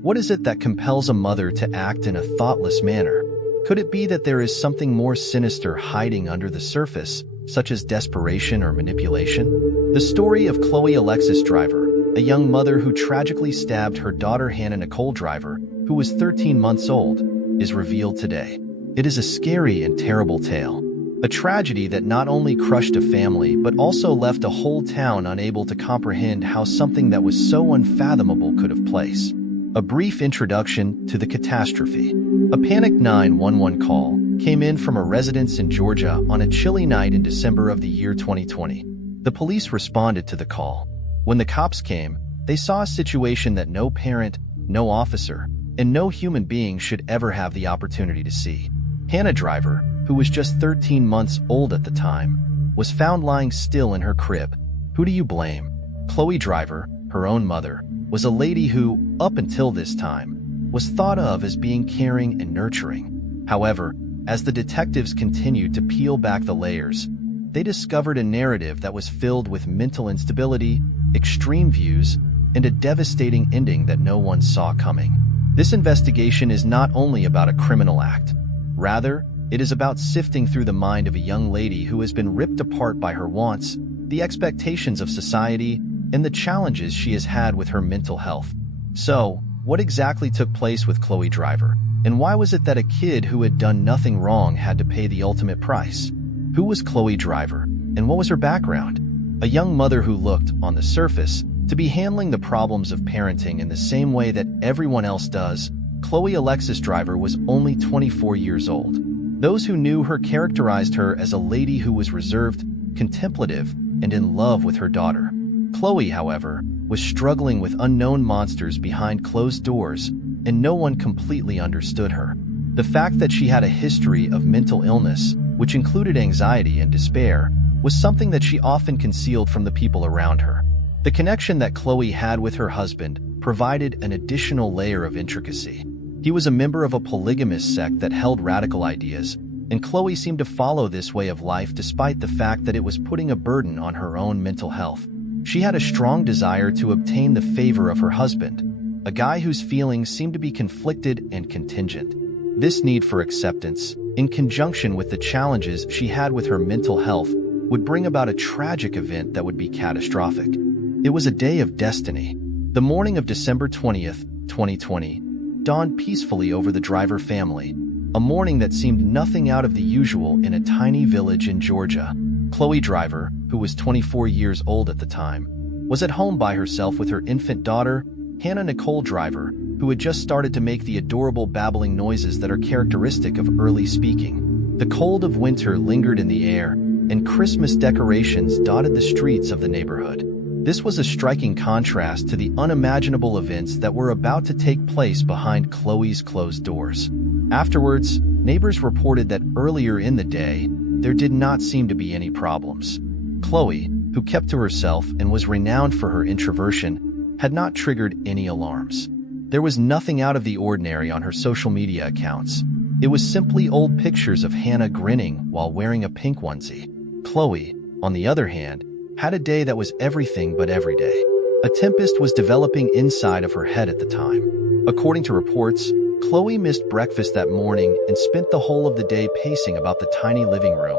What is it that compels a mother to act in a thoughtless manner? Could it be that there is something more sinister hiding under the surface, such as desperation or manipulation? The story of Chloe Alexis Driver, a young mother who tragically stabbed her daughter Hannah Nicole Driver, who was 13 months old, is revealed today. It is a scary and terrible tale. A tragedy that not only crushed a family but also left a whole town unable to comprehend how something that was so unfathomable could have place. A brief introduction to the catastrophe. A panicked 911 call came in from a residence in Georgia on a chilly night in December of the year 2020. The police responded to the call. When the cops came, they saw a situation that no parent, no officer, and no human being should ever have the opportunity to see. Hannah Driver, who was just 13 months old at the time, was found lying still in her crib. Who do you blame? Chloe Driver, her own mother, was a lady who, up until this time, was thought of as being caring and nurturing. However, as the detectives continued to peel back the layers, they discovered a narrative that was filled with mental instability, extreme views, and a devastating ending that no one saw coming. This investigation is not only about a criminal act. Rather, it is about sifting through the mind of a young lady who has been ripped apart by her wants, the expectations of society, and the challenges she has had with her mental health. So, what exactly took place with Chloe Driver? And why was it that a kid who had done nothing wrong had to pay the ultimate price? Who was Chloe Driver, and what was her background? A young mother who looked, on the surface, to be handling the problems of parenting in the same way that everyone else does, Chloe Alexis Driver was only 24 years old. Those who knew her characterized her as a lady who was reserved, contemplative, and in love with her daughter. Chloe, however, was struggling with unknown monsters behind closed doors, and no one completely understood her. The fact that she had a history of mental illness, which included anxiety and despair, was something that she often concealed from the people around her. The connection that Chloe had with her husband provided an additional layer of intricacy. He was a member of a polygamous sect that held radical ideas, and Chloe seemed to follow this way of life despite the fact that it was putting a burden on her own mental health. She had a strong desire to obtain the favor of her husband, a guy whose feelings seemed to be conflicted and contingent. This need for acceptance, in conjunction with the challenges she had with her mental health, would bring about a tragic event that would be catastrophic. It was a day of destiny. The morning of December 20th, 2020, dawned peacefully over the Driver family, a morning that seemed nothing out of the usual in a tiny village in Georgia. Chloe Driver, who was 24 years old at the time, was at home by herself with her infant daughter, Hannah Nicole Driver, who had just started to make the adorable babbling noises that are characteristic of early speaking. The cold of winter lingered in the air, and Christmas decorations dotted the streets of the neighborhood. This was a striking contrast to the unimaginable events that were about to take place behind Chloe's closed doors. Afterwards, neighbors reported that earlier in the day, there did not seem to be any problems. Chloe, who kept to herself and was renowned for her introversion, had not triggered any alarms. There was nothing out of the ordinary on her social media accounts. It was simply old pictures of Hannah grinning while wearing a pink onesie. Chloe, on the other hand, had a day that was everything but everyday. A tempest was developing inside of her head at the time. According to reports, Chloe missed breakfast that morning and spent the whole of the day pacing about the tiny living room,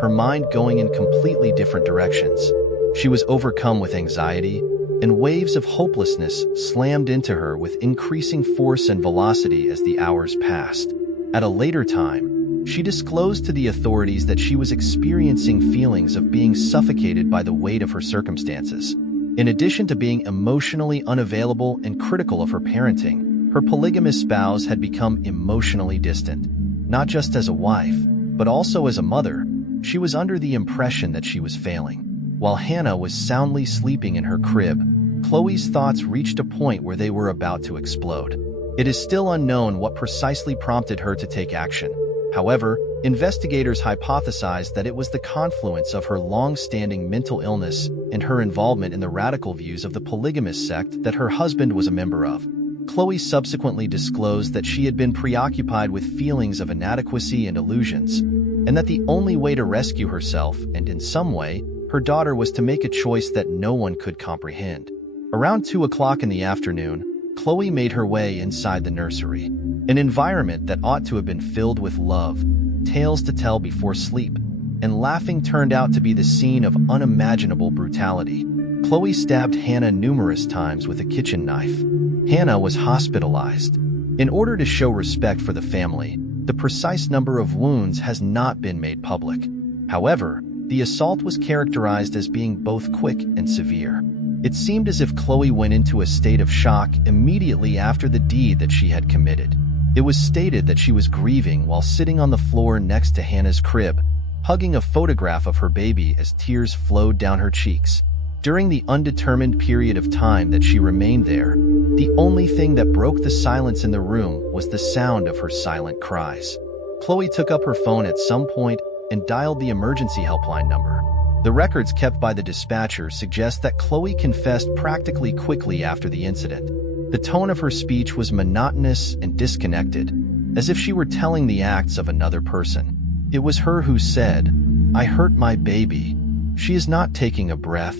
her mind going in completely different directions. She was overcome with anxiety, and waves of hopelessness slammed into her with increasing force and velocity as the hours passed. At a later time, she disclosed to the authorities that she was experiencing feelings of being suffocated by the weight of her circumstances. In addition to being emotionally unavailable and critical of her parenting, her polygamous spouse had become emotionally distant. Not just as a wife, but also as a mother, she was under the impression that she was failing. While Hannah was soundly sleeping in her crib, Chloe's thoughts reached a point where they were about to explode. It is still unknown what precisely prompted her to take action. However, investigators hypothesized that it was the confluence of her long-standing mental illness and her involvement in the radical views of the polygamous sect that her husband was a member of. Chloe subsequently disclosed that she had been preoccupied with feelings of inadequacy and illusions, and that the only way to rescue herself and, in some way, her daughter was to make a choice that no one could comprehend. Around 2 o'clock in the afternoon, Chloe made her way inside the nursery, an environment that ought to have been filled with love, tales to tell before sleep, and laughing turned out to be the scene of unimaginable brutality. Chloe stabbed Hannah numerous times with a kitchen knife. Hannah was hospitalized. In order to show respect for the family, the precise number of wounds has not been made public. However, the assault was characterized as being both quick and severe. It seemed as if Chloe went into a state of shock immediately after the deed that she had committed. It was stated that she was grieving while sitting on the floor next to Hannah's crib, hugging a photograph of her baby as tears flowed down her cheeks. During the undetermined period of time that she remained there, the only thing that broke the silence in the room was the sound of her silent cries. Chloe took up her phone at some point and dialed the emergency helpline number. The records kept by the dispatcher suggest that Chloe confessed practically quickly after the incident. The tone of her speech was monotonous and disconnected, as if she were telling the acts of another person. It was her who said, "I hurt my baby. She is not taking a breath."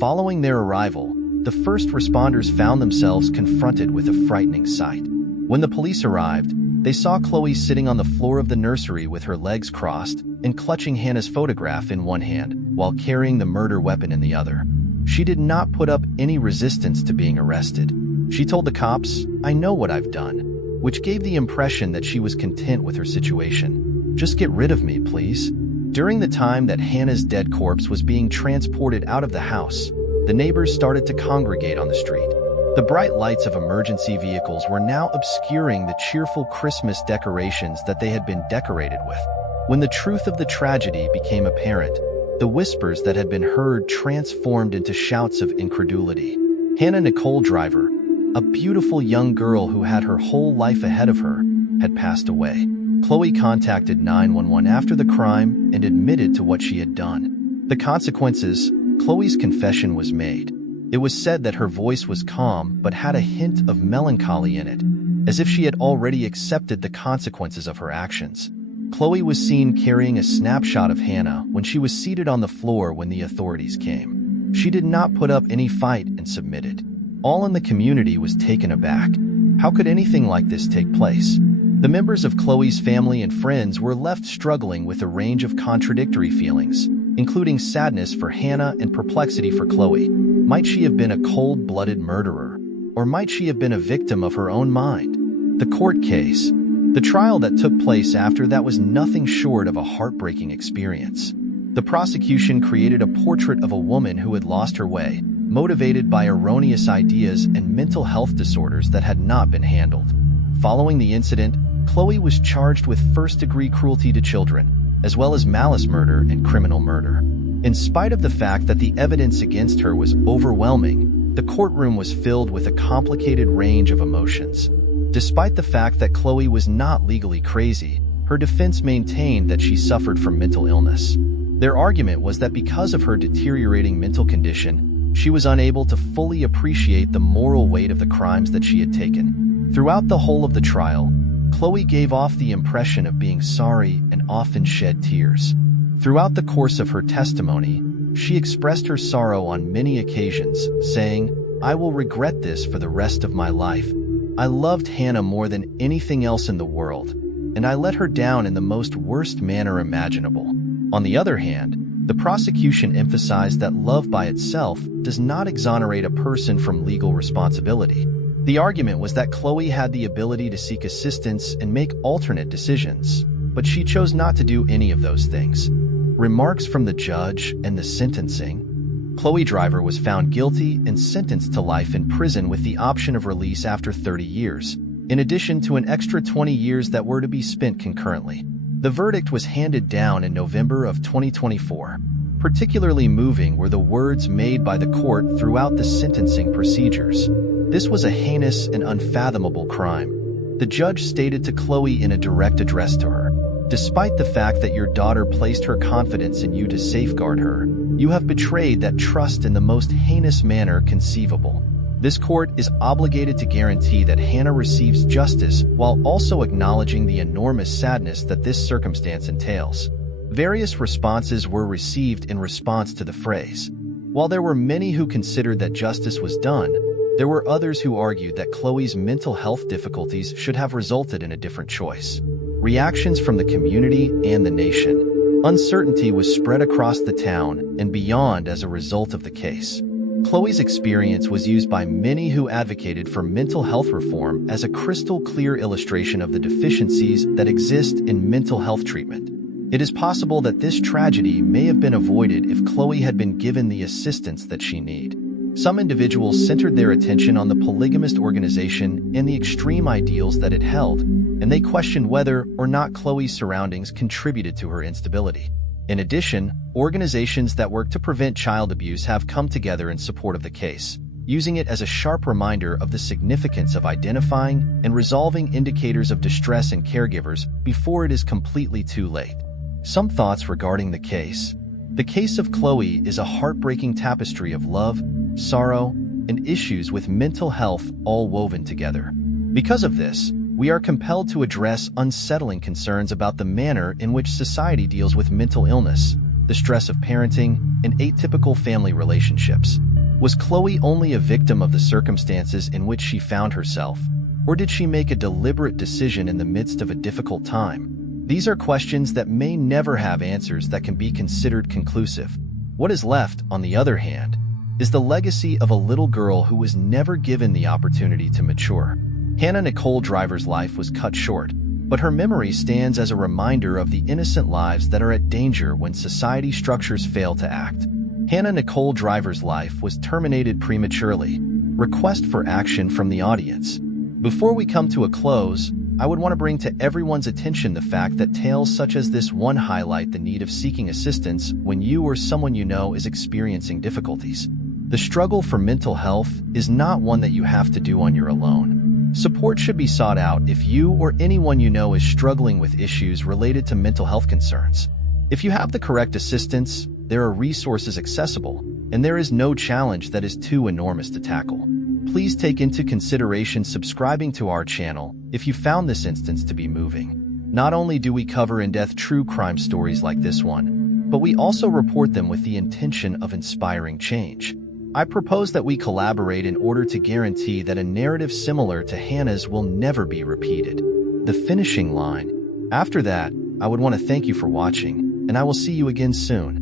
Following their arrival, the first responders found themselves confronted with a frightening sight. When the police arrived, they saw Chloe sitting on the floor of the nursery with her legs crossed and clutching Hannah's photograph in one hand while carrying the murder weapon in the other. She did not put up any resistance to being arrested. She told the cops, "I know what I've done," which gave the impression that she was content with her situation. "Just get rid of me, please." During the time that Hannah's dead corpse was being transported out of the house, the neighbors started to congregate on the street. The bright lights of emergency vehicles were now obscuring the cheerful Christmas decorations that they had been decorated with. When the truth of the tragedy became apparent, the whispers that had been heard transformed into shouts of incredulity. Hannah Nicole Driver, a beautiful young girl who had her whole life ahead of her, had passed away. Chloe contacted 911 after the crime and admitted to what she had done. The consequences, Chloe's confession was made. It was said that her voice was calm but had a hint of melancholy in it, as if she had already accepted the consequences of her actions. Chloe was seen carrying a snapshot of Hannah when she was seated on the floor when the authorities came. She did not put up any fight and submitted. All in the community was taken aback. How could anything like this take place? The members of Chloe's family and friends were left struggling with a range of contradictory feelings, including sadness for Hannah and perplexity for Chloe. Might she have been a cold-blooded murderer? Or might she have been a victim of her own mind? The court case. The trial that took place after that was nothing short of a heartbreaking experience. The prosecution created a portrait of a woman who had lost her way, motivated by erroneous ideas and mental health disorders that had not been handled. Following the incident, Chloe was charged with first-degree cruelty to children, as well as malice murder and criminal murder. In spite of the fact that the evidence against her was overwhelming, the courtroom was filled with a complicated range of emotions. Despite the fact that Chloe was not legally crazy, her defense maintained that she suffered from mental illness. Their argument was that because of her deteriorating mental condition, she was unable to fully appreciate the moral weight of the crimes that she had taken. Throughout the whole of the trial, Chloe gave off the impression of being sorry and often shed tears. Throughout the course of her testimony, she expressed her sorrow on many occasions, saying, "I will regret this for the rest of my life. I loved Hannah more than anything else in the world, and I let her down in the most worst manner imaginable." On the other hand, the prosecution emphasized that love by itself does not exonerate a person from legal responsibility. The argument was that Chloe had the ability to seek assistance and make alternate decisions, but she chose not to do any of those things. Remarks from the judge and the sentencing. Chloe Driver was found guilty and sentenced to life in prison with the option of release after 30 years, in addition to an extra 20 years that were to be spent concurrently. The verdict was handed down in November of 2024. Particularly moving were the words made by the court throughout the sentencing procedures. This was a heinous and unfathomable crime. The judge stated to Chloe in a direct address to her, "Despite the fact that your daughter placed her confidence in you to safeguard her, you have betrayed that trust in the most heinous manner conceivable. This court is obligated to guarantee that Hannah receives justice while also acknowledging the enormous sadness that this circumstance entails." Various responses were received in response to the phrase. While there were many who considered that justice was done, there were others who argued that Chloe's mental health difficulties should have resulted in a different choice. Reactions from the community and the nation. Uncertainty was spread across the town and beyond as a result of the case. Chloe's experience was used by many who advocated for mental health reform as a crystal-clear illustration of the deficiencies that exist in mental health treatment. It is possible that this tragedy may have been avoided if Chloe had been given the assistance that she needed. Some individuals centered their attention on the polygamist organization and the extreme ideals that it held, and they questioned whether or not Chloe's surroundings contributed to her instability. In addition, organizations that work to prevent child abuse have come together in support of the case, using it as a sharp reminder of the significance of identifying and resolving indicators of distress in caregivers before it is completely too late. Some thoughts regarding the case. The case of Chloe is a heartbreaking tapestry of love, sorrow, and issues with mental health all woven together. Because of this, we are compelled to address unsettling concerns about the manner in which society deals with mental illness, the stress of parenting, and atypical family relationships. Was Chloe only a victim of the circumstances in which she found herself, or did she make a deliberate decision in the midst of a difficult time? These are questions that may never have answers that can be considered conclusive. What is left, on the other hand, is the legacy of a little girl who was never given the opportunity to mature. Hannah Nicole Driver's life was cut short, but her memory stands as a reminder of the innocent lives that are at danger when society structures fail to act. Hannah Nicole Driver's life was terminated prematurely. Request for action from the audience. Before we come to a close, I would want to bring to everyone's attention the fact that tales such as this one highlight the need of seeking assistance when you or someone you know is experiencing difficulties. The struggle for mental health is not one that you have to do on your own. Support should be sought out if you or anyone you know is struggling with issues related to mental health concerns. If you have the correct assistance, there are resources accessible, and there is no challenge that is too enormous to tackle. Please take into consideration subscribing to our channel if you found this instance to be moving. Not only do we cover in-depth true crime stories like this one, but we also report them with the intention of inspiring change. I propose that we collaborate in order to guarantee that a narrative similar to Hannah's will never be repeated. The finishing line. After that, I would want to thank you for watching, and I will see you again soon.